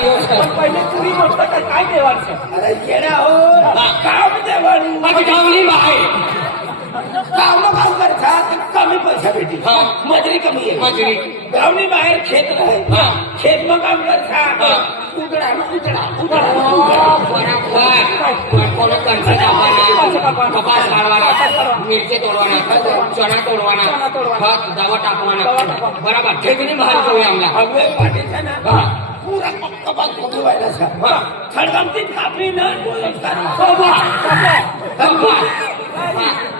पण पहिले तुरी गोष्ट काय देवाचं? अरे येण्या हो काम देवाण माझी गावली आहे काम काम करतात कमी पैसा भेटेल मजुरी कमी आहे मजुरी गावनी बाहेर खेत नाही खेत मग काम करतात उजळा कोण कणसं कापवाना कपास काढवाना मिरची तोडवाना चणा तोडवाना खत दवा टाकवाना बरोबर खेळणी बाहेर जाऊया आम्हाला पाठीचा ना पुरा कपास मोठी व्हायला खडकामती कापली ना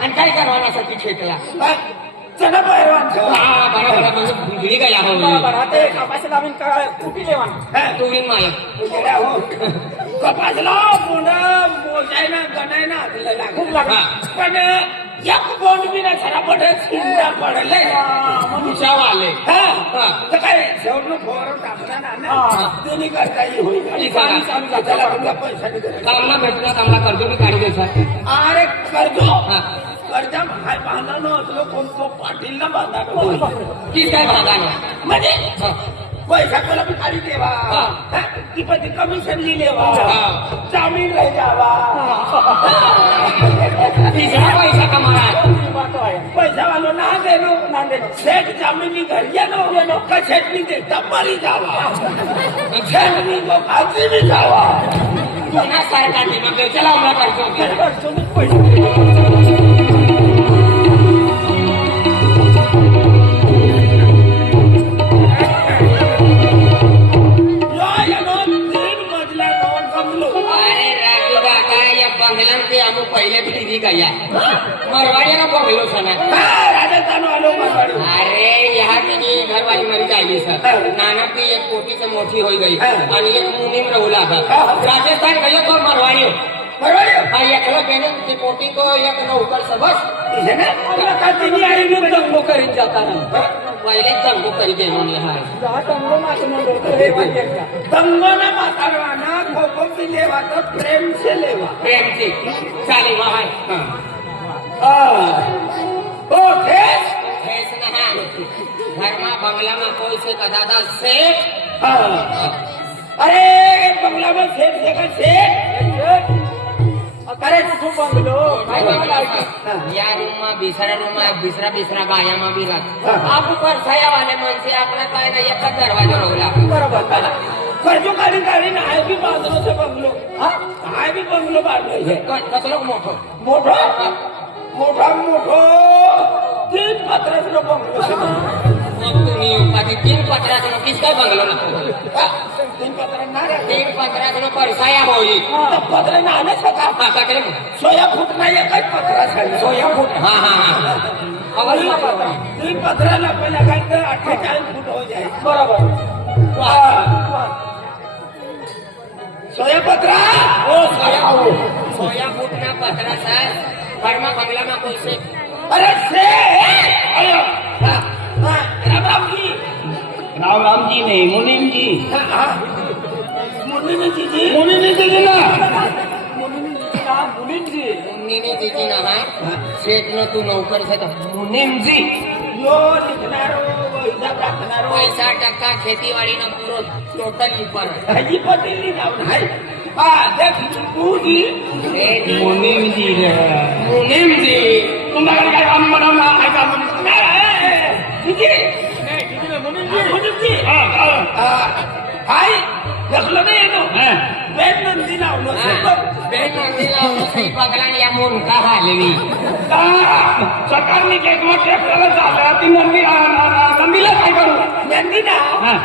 आणि काय करवाना साठी खेटला चणा पहिरवान बरोबर म्हणजे भुजली काय ते कपाशी लावून काय कुठे जेवण तुरीन माय कपासला पुन्हा मोजायना गणायना खूप लागला पण एक बोंड बी ना खरा पडत चिंता पडले विषाव आले तर काय शेवटनं फोर टाकला ना तिने करताही होईल पैसा कामला भेटला कामला करतो मी काढी द्यायचा अरे करतो कर्जा हाय बांधा नसलो कोणतो पाटील ना बांधा की काय भागाने म्हणजे पैसा कोला भी काढी देवा की पण कमिशन लिहिलेवा जामीन रह जावा पैसा कमाला पैसा वालो ना देनो सेठ जामीनी घर येनो का सेठनी दे तब्बरी जावा सेठनी को फांसी भी जावा पुन्हा सरकार मग चला आम्हाला करतो पहिले फिरी गया मरवाड़ी ना बंगलो सना राजस्थान वालों मरवाड़ी अरे यहाँ की घरवाली मरी जाएगी सर नाना की एक पोटी से मोटी हो गई और एक मुनीम रहुला था राजस्थान गए तो मरवाड़ी एकला बेने की पोटी को एक नौकर से बस दंगो करीत जाता पहिले दंगो करी देनो दंगो ना मातारवाना खोखो की लेवा तो प्रेम से लेवा प्रेम से चाली वहां ओ ठेस ठेस ना घर में बंगला में कोई से कदा था सेठ अरे बंगला में सेठ से का सेठ अरे तू बंगलो या रूम में बिसरा गाया में भी रात आप ऊपर छाया वाले मन से अपना काय ना एक दरवाजा रोला बरोबर कर्जो काढी आहे बी बांधलो से बंगलो आहे बी बंगलो बांधलो कसलो मोठो मोठो 3 पत्राचा बंगलो तुम्ही उपाधी 3 पत्राचा किसका बंगलो ना 3 पत्रा ना 3 पत्राचा परसाया होई पत्र ना आले सका काकडे 6 फूट नाही एकच पत्रा झाली 6 फूट हा अवली पत्रा 3 पत्राला पहिला काय तर 48 फूट हो जाए बरोबर 6 पत्रा ओ 6 फूट ना पत्रा सर घरमा बंगला में कोई से अरे से राम जी नहीं मुनीम जी मुनीम जी ना मुनीम जी ना हा सेठ न तू नौकर से मुनीम जी यो लिखनारो हिसाब राखनारो 5% खेतीवाड़ी न पूरो टोटल ऊपर हजी पटेली जाऊन हाय देख तू जी मुनीम जी रे मुनीम जी तुम्हाला काय काम बनवला आहे का मुनीम जी हाय देखलो नाही येतो बेन नंदी लावलो बघला या मुनका हालवी सरकारने एक मोठ ट्रॅक्टर चालला ती नंदीला काय करू नंदी ना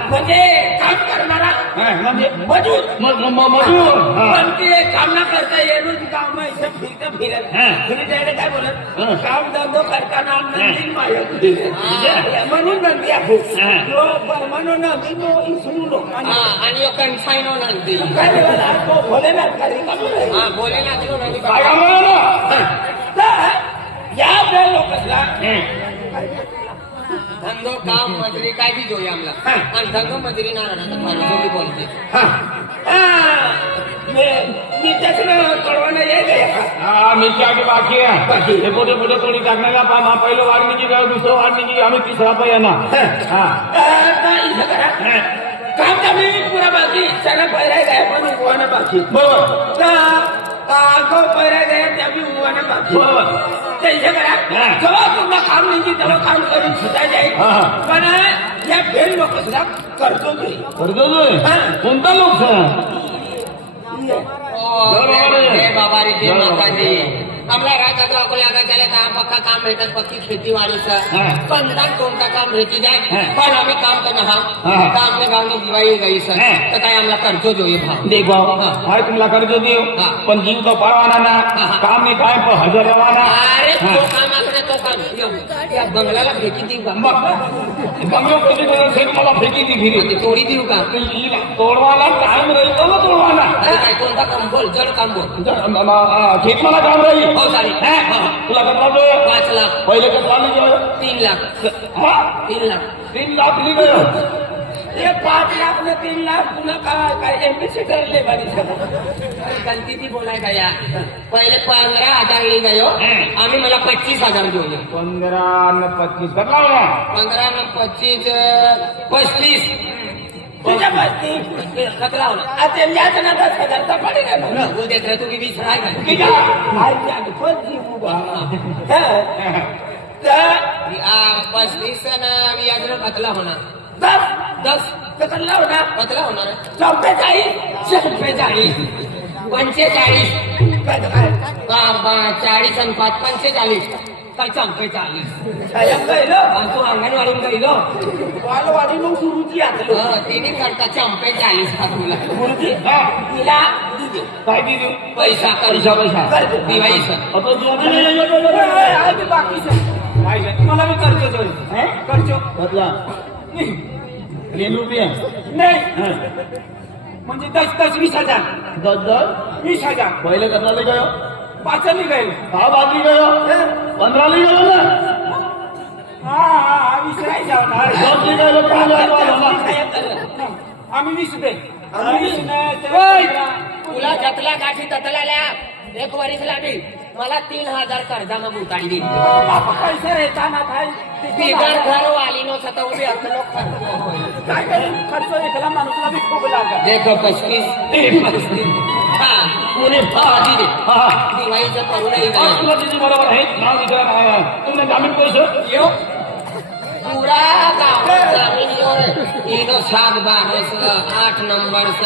म्हणजे काम करणारा म्हणजे मजूर पण ते काम ना करता येणं काम फिरत काय बोलत काम धंदो करताना नंदी माय म्हणून नंदी आहे म्हणून नंदी सुरू लोकांना आणि कणसाईनो नंदी भोलेनाथ भोलेनाथ नंदी या आपल्या लोकांना धंदो काम मजुरी काय बी जोई आमला आणि धंदो मजुरी ना राहणार जो बी बोलते मी त्याचं कळवायला येईल मिरची आगे बाकी आहे हे पुढे कोणी टाकण्याला पहिलं वाढणी की दुसरं वाढणी की आम्ही तिसरा पण येणार काम का मी पुरा बाकी सगळं पैराय गाय पण उगवाना बाकी बरोबर का पैराय गाय त्या बी उगवाना बाकी बरोबर त्याच्या करा जेव्हा पूर्ण काम नाही तेव्हा काम करून सुद्धा जाईल पण या फेल लोक सुद्धा करतो तुम्ही करतो कोणता लोक जय बाबा रे जय माताजी हमला राजा तो अकोले आगे चले काम पक्का काम भेटत पक्की खेती वाड़ी से पंद्रह कोणता काम भेटी जाए पण आम्ही काम करना काम में गाव में दिवाळी गई सर तर काय आम्हाला करतो જોઈએ भाव देख भाऊ हाय तुमला करजो देव पण जीव तो पाळवाना ना काम में टाइम पर हजर रहवाना अरे तो काम आपने तो काम या बंगल्याला फेकी देऊ का बंगलो कधी से मला फेकी दी फिरी तोडी देऊ का तोडवाना टाइम रहितो ना तोडवाना अरे काय कोणता काम बोल जड काम बोल खेत मला काम राहील हो चालेल तुला कसला 5 लाख पहिले कसला गेलो 3 लाख 3 लाख 3 लाख लिहि गयो ये 5 लाख ने 3 लाख पुन्हा काय एमपीसी करले बारी गलती थी बोलाय का यार पहिले 15,000 ले गयो आम्ही मला 25,000 જોઈએ 15 ને 25 કેટલા હોય 15 ने 25 35 तुझ्या बसती कतला होना आता याच ना 10,000 तर पडे ना वो देख रहे तू की 20 राय का ठीक आहे आई जान पण जीव बा आ 35 ना व्याज नो कतला होना 10 कतला होना कतला होणार 44 45 काय 40 आणि 45 काय 45 साहेब गइलो तू अंगणवाडीत गइलो वालवाडी नो सुरुची आतलो तिने करता 45 हा तुला गुरुजी तिला दिदे काय दिली पैसा करतो दिवाळी सर आता जो आज बाकी मला मी करतो करतो बदला लेन रुपये नाही म्हणजे 10 20,000 10 20,000 पहिले कसला ले गयो 5 निघेल हा बाकी गयो 15 ले गयो ना हा विसरायचा होता 10 ले गयो तो आम्ही 20 दे आम्ही 20 तुला जतला गाठी ततलाल्या 1 वरीस लागली मला 3,000 कर्जा मग उतारी दिली पैसे रेता ना काय बिगर घर वाली नो सता उभी अकलो काय करेल खर्च एकला माणूसला बी खूप लागला देखो 25 हा पुणे भाजी दे दिवाळीचं करू नाही आज तुला तिची बरोबर आहे नाव विचारा तुमने जामीन पैसे यो पूरा गाव जमिनीवर इनो 7 बारस 8 नंबरच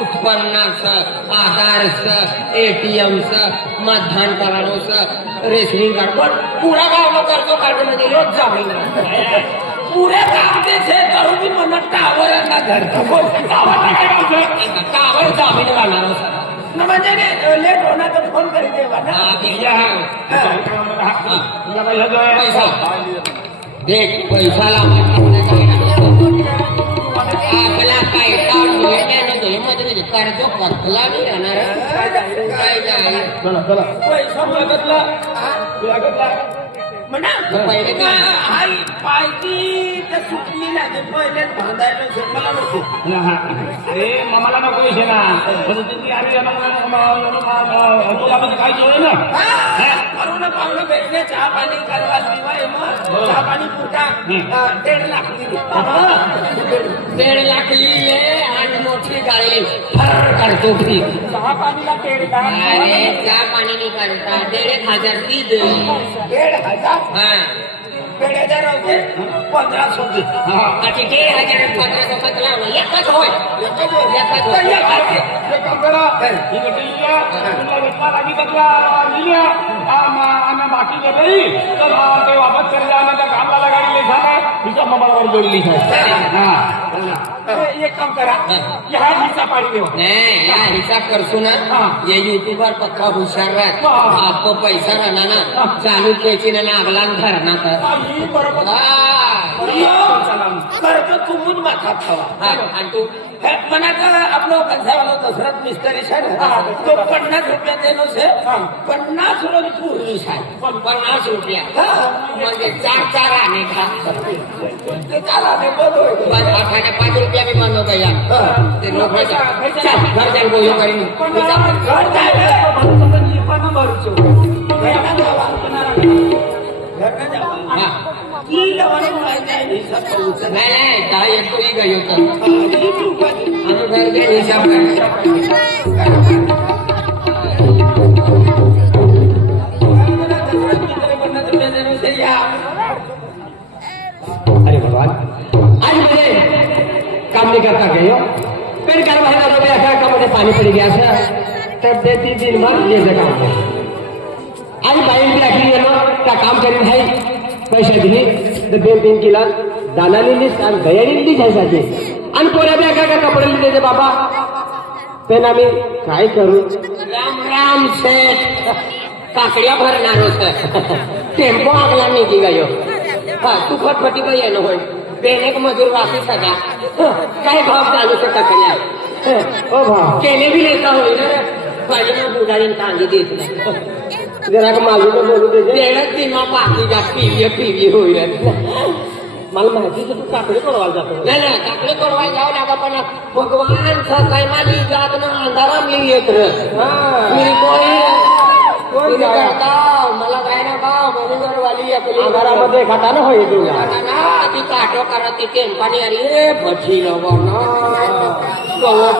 उत्पन्नाच आधारच एटीएमच मतदान करायचं रेशनिंग कार्ड पण पुरा गावला कर्ज काढण्यामध्ये रोज जमीन पुरे काम ते से करू बी म्हणत टावर ना घर कावर जमीन राहणार सर म्हणजे लेट होणार तर फोन करी देवा ना पैसा देख पैसाला आपला काय म्हणजे कर्ज कसला नाही राहणार काय नाही चला चला पैसा लागतला लागतला म्हणा पहिले काय? आई पायची तर सुटली ना ते पहिलेच बांधायला मला नको अरे मामाला नको पैसे ना पण तिथे आम्ही तुला म्हणजे काय जोड ना करून पाहुणं भेटले चहा पाणी करवा दिवाय मग चहा पाणी पुरता 1.5 लाख दिली 1.5 लाख लिहिले आणि मोठी गाळली फर करतो ती चहा पाणीला पेडला अरे चहा पाणी नाही करता 1,500 ती दे 1,500 हा 1,500 होते 1500 होते आता 1,500 1500 कतला होणार एकच होय एकच होय एक काम करा ही गड्डी लिया तुला भेटला लागी त्यातला लिया आणि बाकी जे नाही तर ते वापस कर जाना त्या कामला गाडी ले जाना हिचा मोबाईलवर जोडली आहे एक काम करा ह्या हिस्सा पाडी देवा नाही या हिसाब करसू ना ये युट्यूबर पक्का हुशार राहत आपको पैसा रहना ना चालू केची ना अगला धरना कर ही बरोबर कर्ज तुम्ही माथा खावा आणि तू मनाचा आपलं कंसावाला दसरात मिस्त्री आहे तो 50 रुपया देणं से 50 रोज पूर्वी आहे 50 रुपया म्हणजे 4 आने का ते चाला ते बरोबर बस खाने 5 रुपया भी बंद हो गया ते लोग चल घर जान गोयो करी घर जायला पण भरूचो घर जावा हा ती जवळ नाही सकवूच नाही दहा एक तरी गयो तर आम्ही घर दे हिसाब अरे भगवान आज मुझे काम नहीं करता गयो फिर घर महीना तो मैं क्या कपड़े पानी पड़ गया सर तब दे 3 दिन बाद ये जगह आज बाई भी रखी है ना क्या काम करी है पैसे दिली तर 2-3 किलो दाना लिहिलीस आणि गया लिहिलीच आहे साथी आणि पोऱ्या बी काय कपडे लिहिले बाबा पण आम्ही काय करू राम राम सेठ काकड्या भरणार होत टेम्पो आगला निघी गयो हा तू फटफटी काही येणं होय बेनेक मजूर वापी सगळा काय भाव चालू से काकड्या ओ भाव केले भी लेता होईल पाहिजे ना बुडाळी कांदी देत नाही जरा का मालूम बोलू दे तेवढंच ती मग बाकी जा पिवी होईल मला माहिती तू काकडे पडवायला जातो नाही नाही काकडे तोडवायला जाऊ लागा पण भगवान काय माझी जात ना अंधारामली येत मी कोण करता मला काय ना गाव म्हणून वाली अंधारामध्ये खाताना होईल तुला ती काटो करा ती टेम्पानी अरे भजी लो ना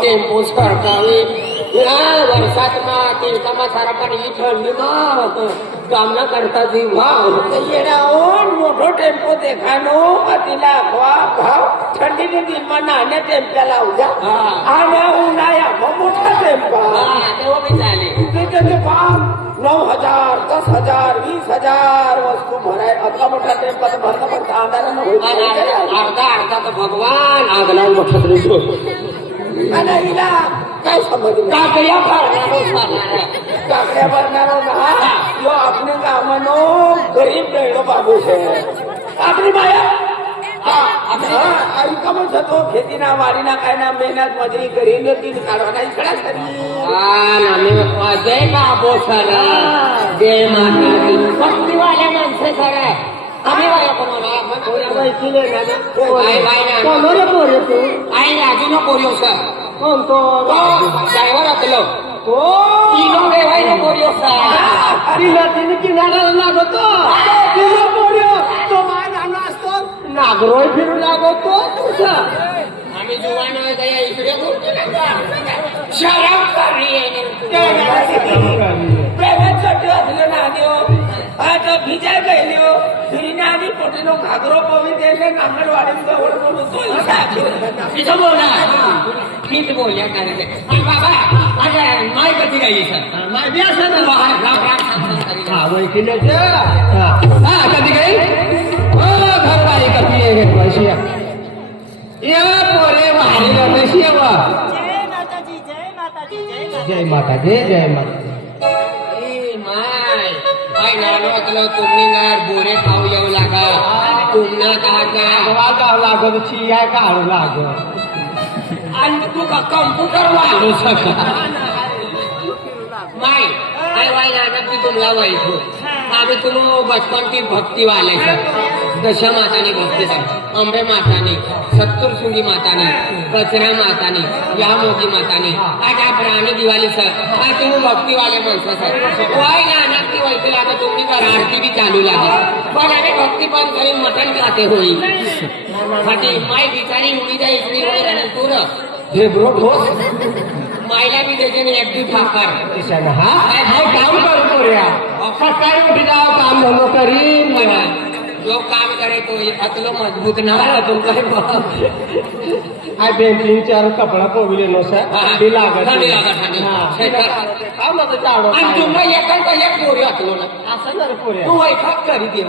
टेम्पो सरकावी वर्षात ना तिलकामा सारा पण ही ठरली ना काम न करता जी भाव येणार मोठो टेम्पो देखानो तिला भाव थंडीने दिनमा नाण्या टेम्प्या लावजा आणि उन्हाळ्या मोठा टेम्पा तेव्हा मी झाले त्याचे भाव 9,000 10,000 20,000 वस्तू भराय अगला मोठा टेम्पा तर भरता भरता अंधारानं होईल अर्धा तर भगवान आगला मोठा आणि हिला काय समजलं काकड्या भरणार काकड्या भरणारो ना यो आपले गावानो गरीब बेडो बाबू छे आपली माया आई का म्हणतो तो खेतीना वाडीना काय ना मेहनत मजुरी करीन तीन काढवाना इकडा तरी जय बाबो सर जय माता दी भक्तीवाल्या माणसं सर आम्ही वाया कोणाला आई राजू न पोरियो सर कोणतो ड्रायव्हर असलो तीनो रेवाय न पोरियो सर तिला तिने किनाऱ्याला लागतो तिला पोऱ्यो तो माय नाना असतो नागरोय फिरू लागतो तुझा आम्ही जुवान गया इकडे शरम प्रेमासाठी असलं ना देव आता भिजाय गेलो तिने आणि पोटीनो घागरो पोवी त्याने नांगर वाढीन जवळ तिथं बोला मीच बोलल्या कारण बाबा माझ्या माय कधी गाई सर माय बी असं ना हा वैकिल्याच्या हा कधी काही हो घरबाई कधी आहे पैसे या पोरे वारीला पैसे यावा जय माता जय जय माता माय माय नानो तुम्ही ना बोरे खाऊ येऊ लागा तुम्हाला गाव लागत चियाय काढू लागत आणि तू का कम्प्युटर वाढू माय आई वाई नाना की तुमला वाईट हो आम्ही तुम बचपन की भक्ती वाले दशा मातानी भक्ती सर अंबे मातानी सत्तरसुंगी मातानी कचरा मातानी या मोगी मातानी आज आप राणी दिवाली सर आज तुम्ही भक्ती वाले माणसं सर वाई नाना की वैसे लागा तुम्ही कर आरती भी चालू लागा पण आम्ही भक्ती पण करीन मटन खाते होई साठी माय बिचारी उडी जाई इकडे होई आणि तू हे ब्रोट होस मायला बी त्याचे एक दिवस ठाकर हा काम करतो रे सकाळी उठी जाव काम धंदो करीन जो काम करे तो अतलो मजबूत ना तुम आय 2-3-4 कपडा पोविले नो सर लागत आणि तुम्हाला एक पोरी अतलो ना असं जर पोऱ्या तू ऐका करी दे